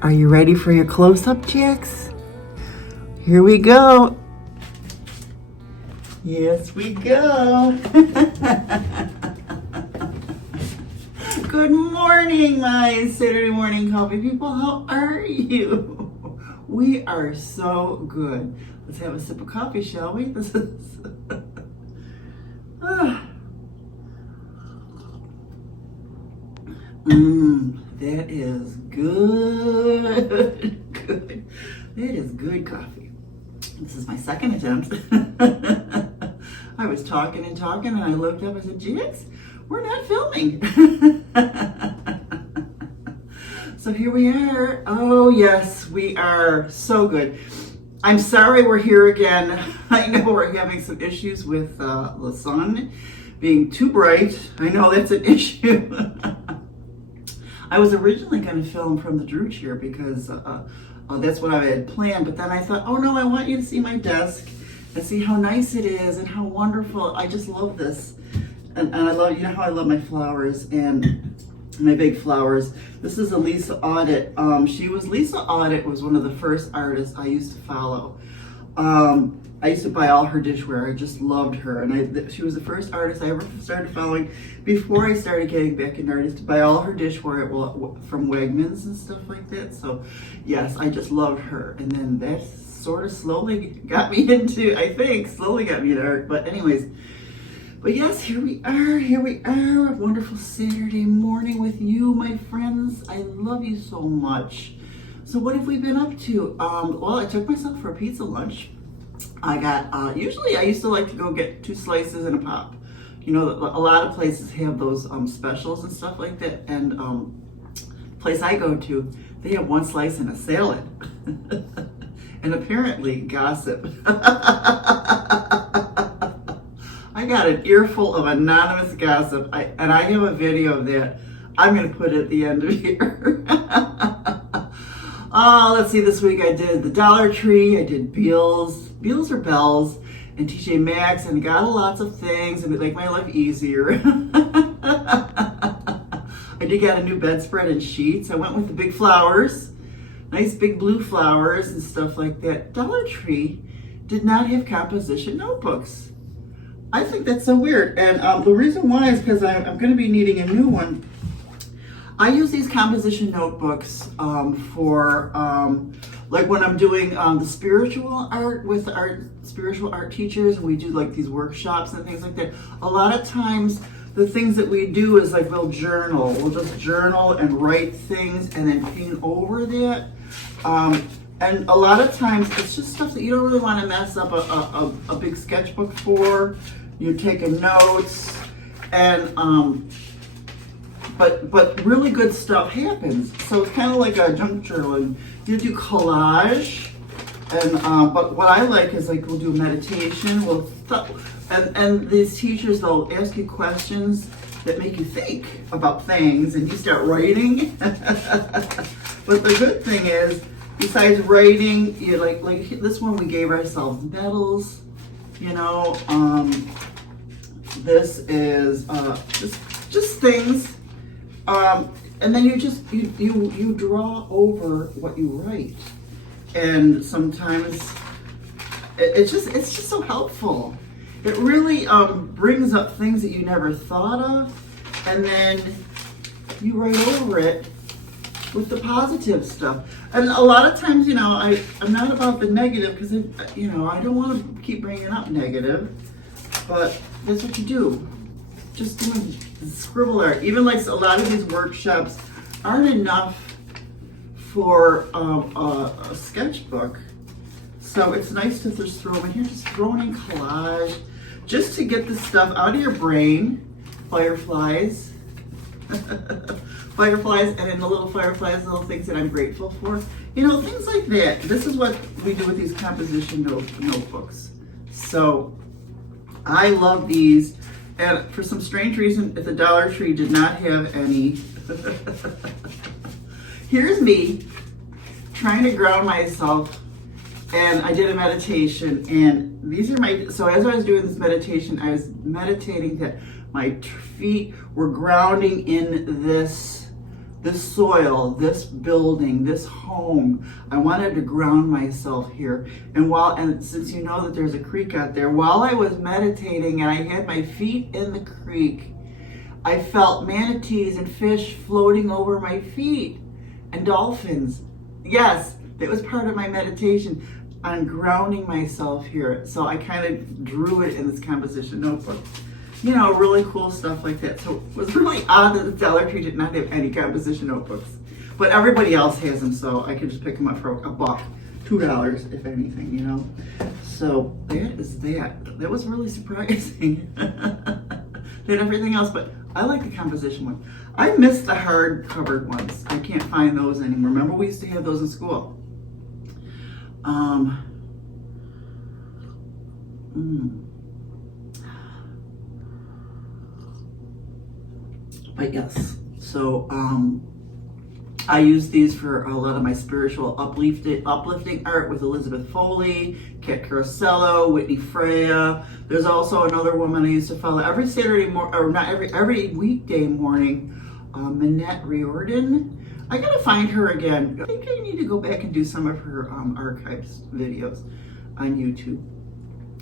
Are you ready for your close-up, chicks? Here we go. Yes, we go. Good morning, my Saturday morning coffee people. How are you? We are so good. Let's have a sip of coffee, shall we? This is that is good. Good. That is good coffee. This is my second attempt. I was talking and I looked up and said, Jax, we're not filming. So here we are. Oh yes, we are so good. I'm sorry we're here again. I know we're having some issues with the sun being too bright. I know that's an issue. I was originally going to film from the Drew chair because that's what I had planned, but then I thought, oh no, I want you to see my desk and see how nice it is and how wonderful. I just love this. And I love, you know how I love my flowers and my big flowers. This is a Lisa Audit. Lisa Audit was one of the first artists I used to follow. I used to buy all her dishware. I just loved her. And she was the first artist I ever started following before I started getting back into art. I used to buy all her dishware from Wegmans and stuff like that. So yes, I just loved her. And then that sort of slowly got me into art. But anyways, but yes, here we are. A wonderful Saturday morning with you, my friends. I love you so much. So what have we been up to? Well, I took myself for a pizza lunch. I got, usually I used to like to go get 2 slices and a pop. You know, a lot of places have those specials and stuff like that. And the place I go to, they have 1 slice and a salad. And apparently gossip. I got an earful of anonymous gossip. And I have a video of that. I'm going to put it at the end of here. Oh, let's see, this week I did the Dollar Tree, I did Beals or Bells, and TJ Maxx, and got lots of things and make my life easier. I did get a new bedspread and sheets. I went with the big flowers, nice big blue flowers and stuff like that. Dollar Tree did not have composition notebooks. I think that's so weird, and the reason why is because I'm going to be needing a new one. I use these composition notebooks for like when I'm doing the spiritual art with spiritual art teachers, and we do like these workshops and things like that. A lot of times the things that we do is like we'll journal. We'll just journal and write things and then paint over that. And a lot of times it's just stuff that you don't really want to mess up a big sketchbook for. You're taking notes and But really good stuff happens. So it's kind of like a junk journal. And you do collage, and but what I like is like we'll do meditation. And these teachers, they'll ask you questions that make you think about things, and you start writing. But the good thing is, besides writing, you like this one we gave ourselves medals. You know, this is just things. And then you draw over what you write, and sometimes it's just so helpful. It really brings up things that you never thought of, and then you write over it with the positive stuff. And a lot of times, you know, I'm not about the negative because you know, I don't want to keep bringing up negative, but that's what you do. Just doing scribble art. Even like a lot of these workshops aren't enough for a sketchbook. So it's nice to just throw them in here, just throwing in collage, just to get the stuff out of your brain. Fireflies. Fireflies, and then the little fireflies, little things that I'm grateful for. You know, things like that. This is what we do with these composition notebooks. So I love these. And for some strange reason, the Dollar Tree did not have any. Here's me trying to ground myself, and I did a meditation, and these are so as I was doing this meditation, I was meditating that my feet were grounding in this this soil, this building, this home. I wanted to ground myself here. And since you know that there's a creek out there, while I was meditating and I had my feet in the creek, I felt manatees and fish floating over my feet and dolphins. Yes, that was part of my meditation on grounding myself here. So I kind of drew it in this composition notebook. You know, really cool stuff like that. So it was really odd that the Dollar Tree did not have any composition notebooks. But everybody else has them, so I could just pick them up for $1, $2, if anything, you know. So that is that. That was really surprising. Did everything else, but I like the composition one. I miss the hard covered ones. I can't find those anymore. Remember, we used to have those in school. But yes, so I use these for a lot of my spiritual uplifting art with Elizabeth Foley, Kat Carosello, Whitney Freya. There's also another woman I used to follow every Saturday morning, or not every weekday morning, Minette Riordan. I gotta find her again. I think I need to go back and do some of her archives videos on YouTube,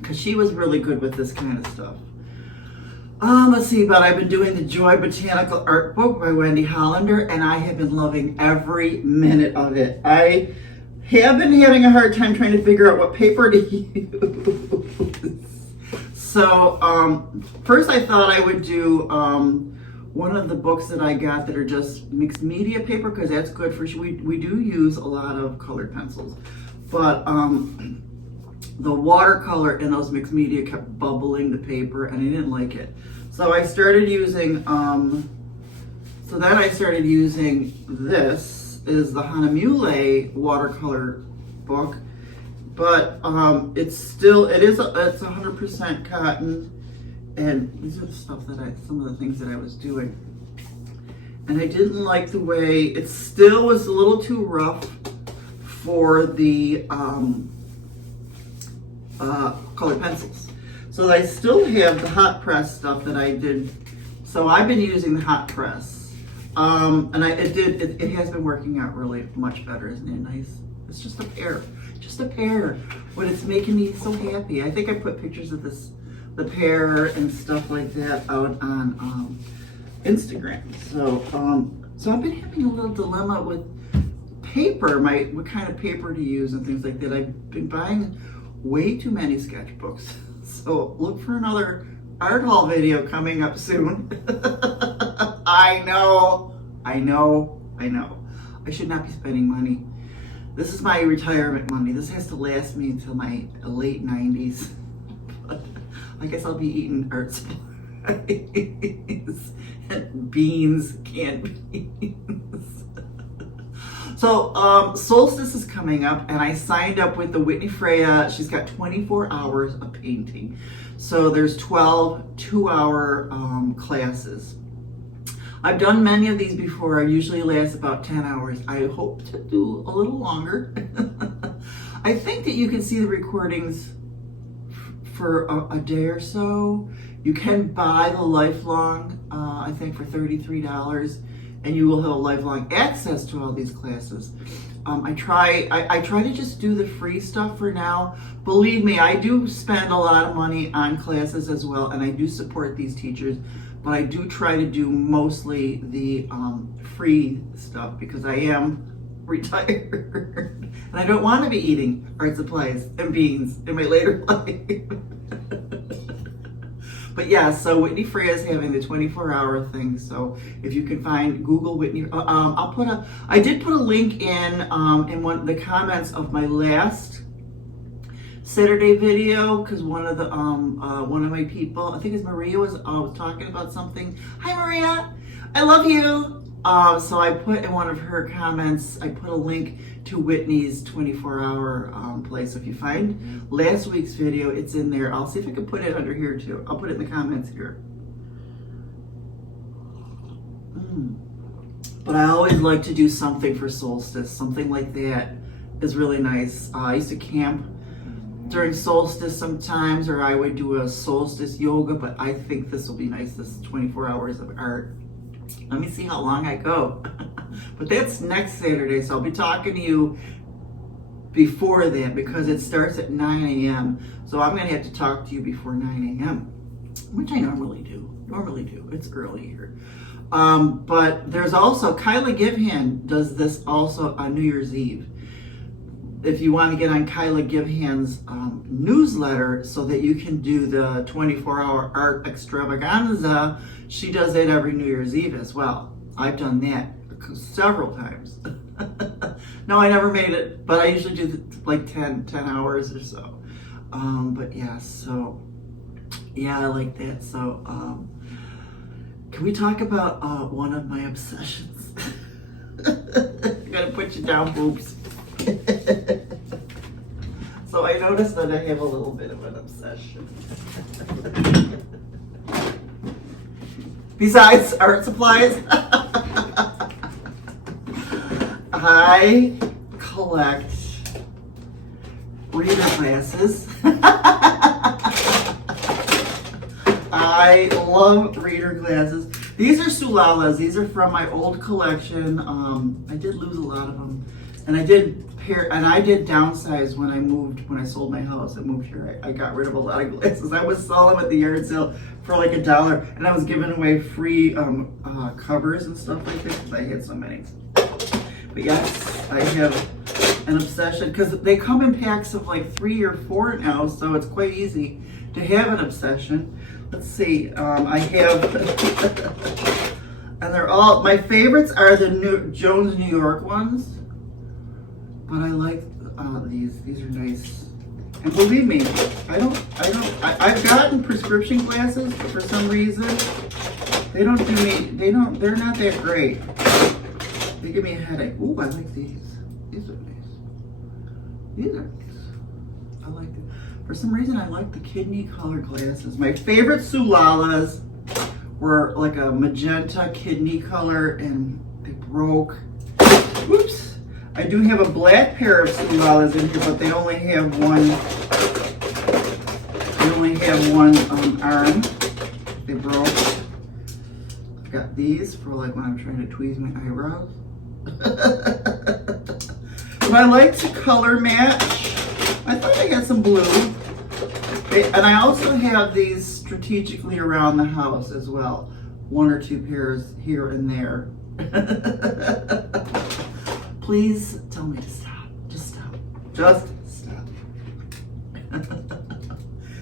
because she was really good with this kind of stuff. Let's see, but I've been doing the Joy Botanical Art Book by Wendy Hollander, and I have been loving every minute of it. I have been having a hard time trying to figure out what paper to use. So first I thought I would do one of the books that I got that are just mixed media paper, because that's good for, we do use a lot of colored pencils. But the watercolor in those mixed media kept bubbling the paper, and I didn't like it. So I started using, then I started using this, is the Hanamule watercolor book, but it's 100% cotton, and these are the stuff that some of the things that I was doing. And I didn't like the way, it still was a little too rough for the colored pencils. So I still have the hot press stuff that I did. So I've been using the hot press, and it has been working out really much better. Isn't it nice? It's just a pear, but it's making me so happy. I think I put pictures of the pear and stuff like that out on Instagram. So I've been having a little dilemma with paper, what kind of paper to use and things like that. I've been buying way too many sketchbooks. So look for another art haul video coming up soon. I know. I should not be spending money. This is my retirement money. This has to last me until my late 90s. But I guess I'll be eating art supplies and beans, canned beans. So solstice is coming up, and I signed up with the Whitney Freya. She's got 24 hours of painting. So there's 12 2-hour classes. I've done many of these before. I usually last about 10 hours. I hope to do a little longer. I think that you can see the recordings for a day or so. You can buy the lifelong, I think for $33. And you will have lifelong access to all these classes. I try to just do the free stuff for now. Believe me, I do spend a lot of money on classes as well, and I do support these teachers, but I do try to do mostly the free stuff, because I am retired and I don't want to be eating art supplies and beans in my later life. But yeah, so Whitney Freya is having the 24-hour thing. So if you can find, Google Whitney. I did put a link in one of the comments of my last Saturday video, because one of my people, I think it's Maria, was talking about something. Hi Maria, I love you. So I put in one of her comments, I put a link to Whitney's 24-hour place. So if you find last week's video, it's in there. I'll see if I can put it under here too. I'll put it in the comments here. But I always like to do something for solstice. Something like that is really nice. I used to camp during solstice sometimes, or I would do a solstice yoga, but I think this will be nice, this 24 hours of art. Let me see how long I go. But that's next Saturday, so I'll be talking to you before that because it starts at 9 a.m. So I'm going to have to talk to you before 9 a.m., which I normally do. It's early here. But there's also, Kyla Givehand does this also on New Year's Eve. If you want to get on Kyla Givehand's newsletter so that you can do the 24-hour art extravaganza, she does it every New Year's Eve as well. I've done that several times. No, I never made it, but I usually do like 10 hours or so. But yeah, so yeah, I like that. So can we talk about one of my obsessions? I gotta put you down, boobs. So I noticed that I have a little bit of an obsession. Besides art supplies, I collect reader glasses. I love reader glasses. These are Sulalas. These are from my old collection. I did lose a lot of them, and I did downsize when I sold my house. I moved here. I got rid of a lot of glasses. I was selling them at the yard sale for like $1, and I was giving away free covers and stuff like that because I had so many. But yes, I have an obsession because they come in packs of like 3 or 4 now, so it's quite easy to have an obsession. Let's see, I have, and they're all, my favorites are the Jones New York ones, but I like these are nice. And believe me, I've gotten prescription glasses, but for some reason, they're not that great. They give me a headache. Ooh, I like these. These are nice. These are nice. I like them. For some reason, I like the kidney color glasses. My favorite Sulalas were like a magenta kidney color, and they broke. Whoops. I do have a black pair of Sulalas in here, but they only have one. They only have one arm. They broke. I've got these for like when I'm trying to tweeze my eyebrows. But I like to color match. I thought I got some blue. And I also have these strategically around the house as well. 1 or 2 pairs here and there. Please tell me to stop. Just stop. Just stop.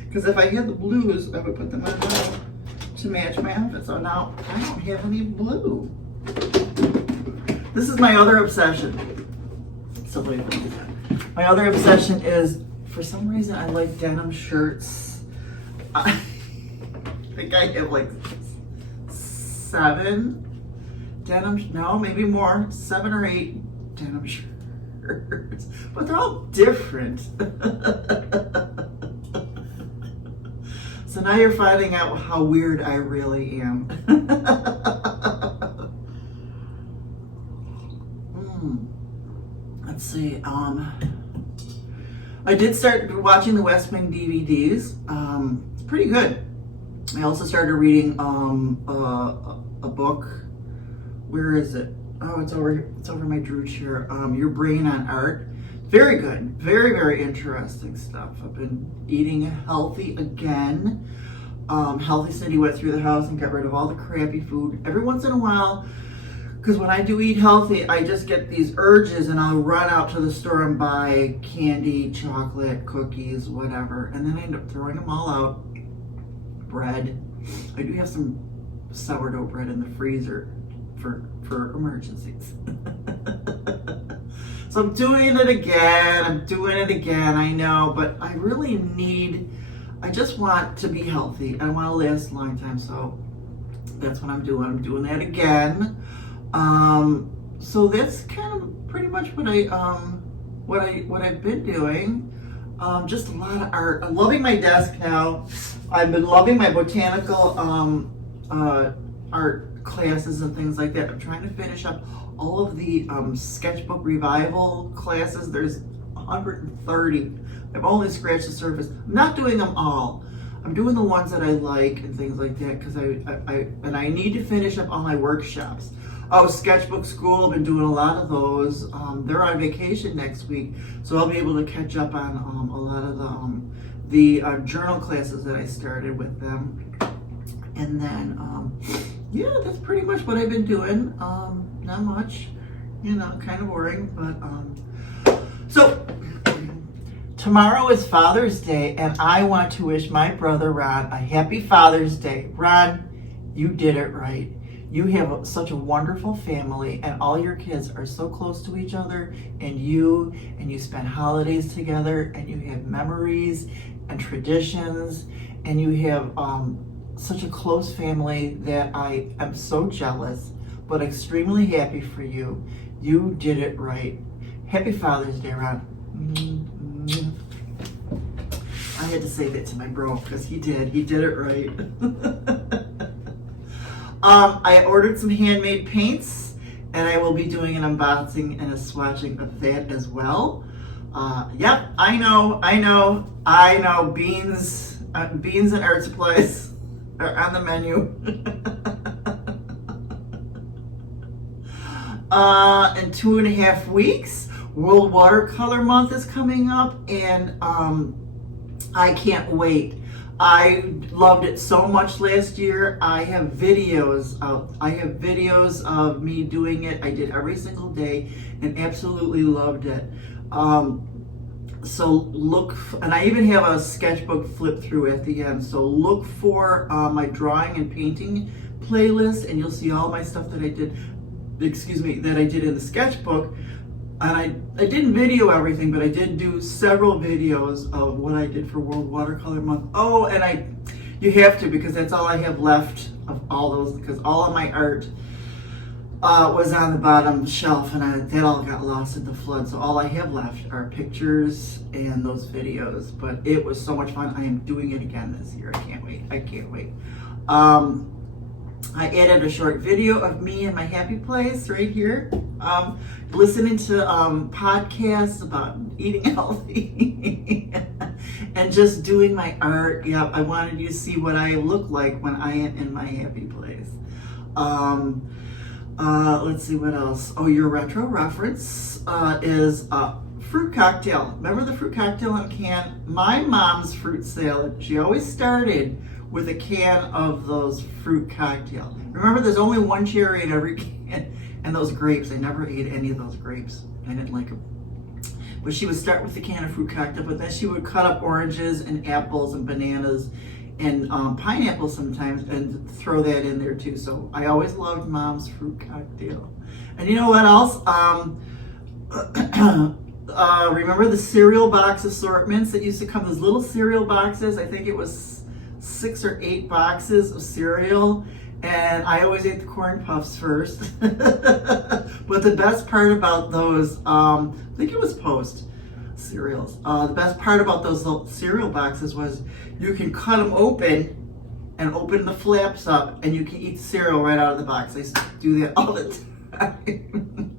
Because if I had the blues, I would put them on now to match my outfit. So now I don't have any blue. This is my other obsession. My other obsession is, for some reason, I like denim shirts. I think I have like 7 denim, no, maybe more, 7 or 8 denim shirts. But they're all different. So now you're finding out how weird I really am. Let's see, I did start watching the West Wing DVDs. Pretty good. I also started reading a book. Where is it? Oh, it's over my Drew chair. Your Brain on Art. Very good. Very, very interesting stuff. I've been eating healthy again. Healthy Cindy went through the house and got rid of all the crappy food. Every once in a while, because when I do eat healthy, I just get these urges and I'll run out to the store and buy candy, chocolate, cookies, whatever. And then I end up throwing them all out. Bread. I do have some sourdough bread in the freezer for emergencies. So I'm doing it again. I know, but I really I just want to be healthy. I want to last a long time, so that's what I'm doing. I'm doing that again. So that's kind of pretty much what I've been doing. Just a lot of art. I'm loving my desk now. I've been loving my botanical art classes and things like that. I'm trying to finish up all of the sketchbook revival classes. There's 130. I've only scratched the surface. I'm not doing them all. I'm doing the ones that I like and things like that because I need to finish up all my workshops. Oh, sketchbook school, I've been doing a lot of those. They're on vacation next week, so I'll be able to catch up on a lot of the journal classes that I started with them. And then, yeah, that's pretty much what I've been doing. Not much, you know, kind of boring, but so tomorrow is Father's Day, and I want to wish my brother Ron a happy Father's Day. Ron, you did it right. You have such a wonderful family, and all your kids are so close to each other, and you spend holidays together, and you have memories and traditions, and you have such a close family that I am so jealous, but extremely happy for you. You did it right. Happy Father's Day, Ron. I had to say that to my bro because he did it right. I ordered some handmade paints, and I will be doing an unboxing and a swatching of that as well. Yep, I know. Beans and art supplies are on the menu. In 2.5 weeks, World Watercolor Month is coming up, and I can't wait. I loved it so much last year. I have videos of me doing it. I did every single day and absolutely loved it. So look, and I even have a sketchbook flip through at the end. So look for my drawing and painting playlist, and you'll see all my stuff that I did, that I did in the sketchbook. And I didn't video everything, but I did do several videos of what I did for World Watercolor Month. Oh, and you have to, because that's all I have left of all those, because all of my art was on the bottom shelf, and that all got lost in the flood. So all I have left are pictures and those videos. But it was so much fun. I am doing it again this year. I can't wait. I added a short video of me in my happy place right here. Listening to podcasts about eating healthy and just doing my art. Yep, I wanted you to see what I look like when I am in my happy place. Let's see what else. Oh, your retro reference is fruit cocktail. Remember the fruit cocktail in a can? My mom's fruit salad, she always started with a can of those fruit cocktail. Remember, there's only one cherry in every can, and those grapes. I never ate any of those grapes. I didn't like them. But she would start with the can of fruit cocktail, but then she would cut up oranges and apples and bananas and pineapples sometimes and throw that in there too. So I always loved Mom's fruit cocktail. And you know what else? Remember the cereal box assortments that used to come, those little cereal boxes? I think it was 6 or 8 boxes of cereal, and I always ate the Corn Puffs first. But the best part about those, I think it was Post cereals. The best part about those little cereal boxes was you can cut them open and open the flaps up, and you can eat cereal right out of the box. I used to do that all the time.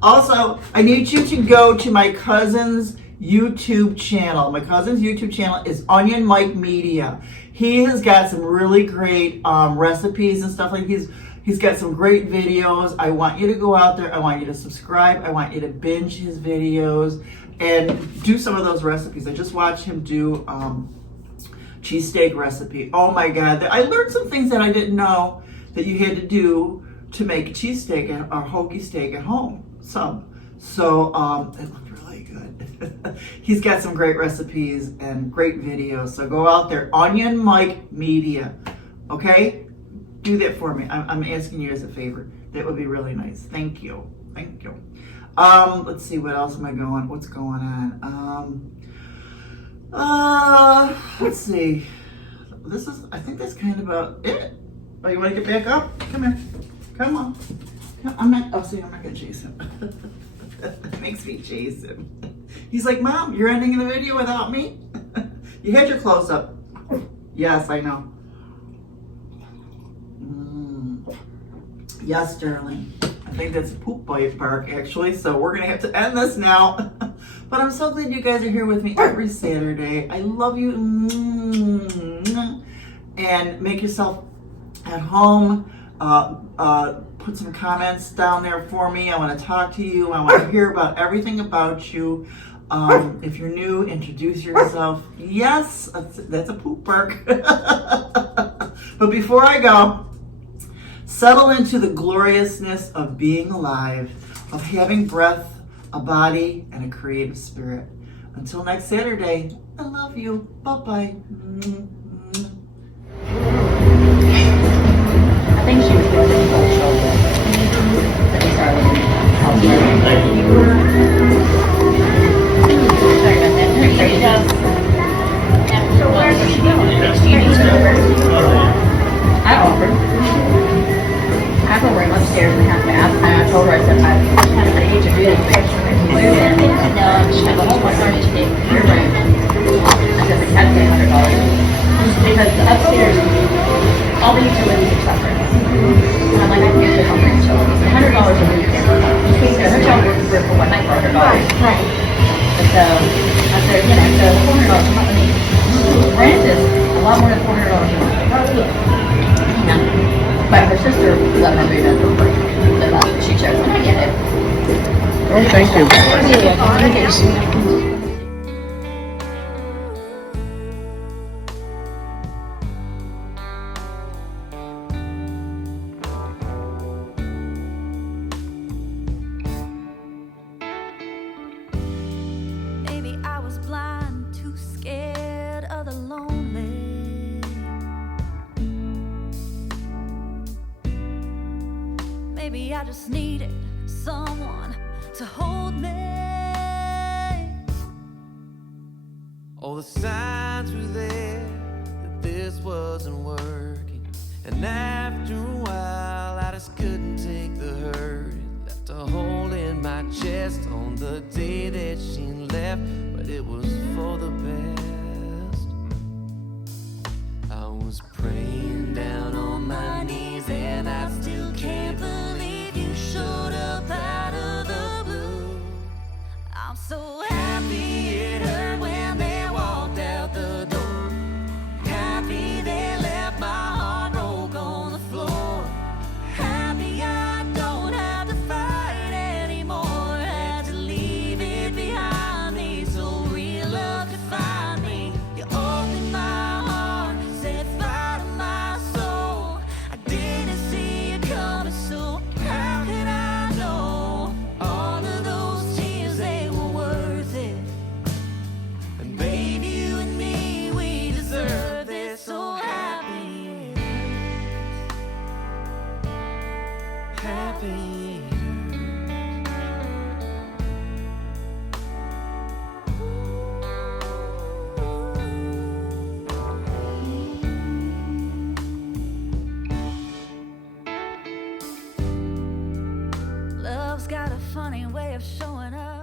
Also, I need you to go to my cousin's YouTube channel. My cousin's YouTube channel is Onion Mike Media. He has got some really great recipes and stuff like he's got some great videos. I want you to go out there. I want you to subscribe. I want you to binge his videos and do some of those recipes. I just watched him do cheesesteak recipe. Oh my God. I learned some things that I didn't know that you had to do to make a cheesesteak or hoagie steak at home. So it looked really good. He's got some great recipes and great videos. So go out there, Onion Mike Media. Okay? Do that for me. I'm asking you as a favor. That would be really nice. Thank you. Thank you. Let's see, what else am I going? What's going on? Let's see. I think that's kind of about it. Oh, you want to get back up? Come here. Come on. I'm not gonna chase him. That makes me chase him. He's like, Mom, you're ending the video without me? You had your clothes up. Yes, I know. Yes, darling. I think that's a poop bite bark, actually. So we're gonna have to end this now. But I'm so glad you guys are here with me every Saturday. I love you. And make yourself at home. Put some comments down there for me. I want to talk to you. I want to hear about everything about you. If you're new, introduce yourself. Yes, that's a poop bark. But before I go, settle into the gloriousness of being alive, of having breath, a body, and a creative spirit. Until next Saturday, I love you. Bye-bye. I think she was going to the whole shoulder. Sorry about that. So where's she going? I offered. I told her I'm upstairs in the half bath, and I told her I said I need to do this picture. No, I go home on Sunday to take your room. I said the cat paid $100 because upstairs all the utilities are separate. And I'm like, I can get this on the utilities. $100 a week. You can't get a hotel room for one night for $100. Right. And so I said, so $400 a month. I mean, rent is a lot more than $400 a month. But her sister let her move in for free. So that's what she chose, and I get it. Oh, thank you. Maybe I was blind, too scared of the lonely. Maybe I just needed someone to hold me. All the signs were there that this wasn't working, and after a while I just couldn't take the hurt. It left a hole in my chest on the day that she left, but it was for the best. I was praying down on my knees, and I still can't believe you showed up out of the blue. I'm so happy it hurt when they walked out the door. Happy they left my heart broke on the floor. Happy I don't have to fight anymore. Had to leave it behind me so real love could find me. You opened my heart, set fire to my soul. I didn't see you coming, so how could I know? All of those tears, they were worth it. And baby, you and me, we deserve this. So happy it is. Happy it is. Love's got a funny way of showing up.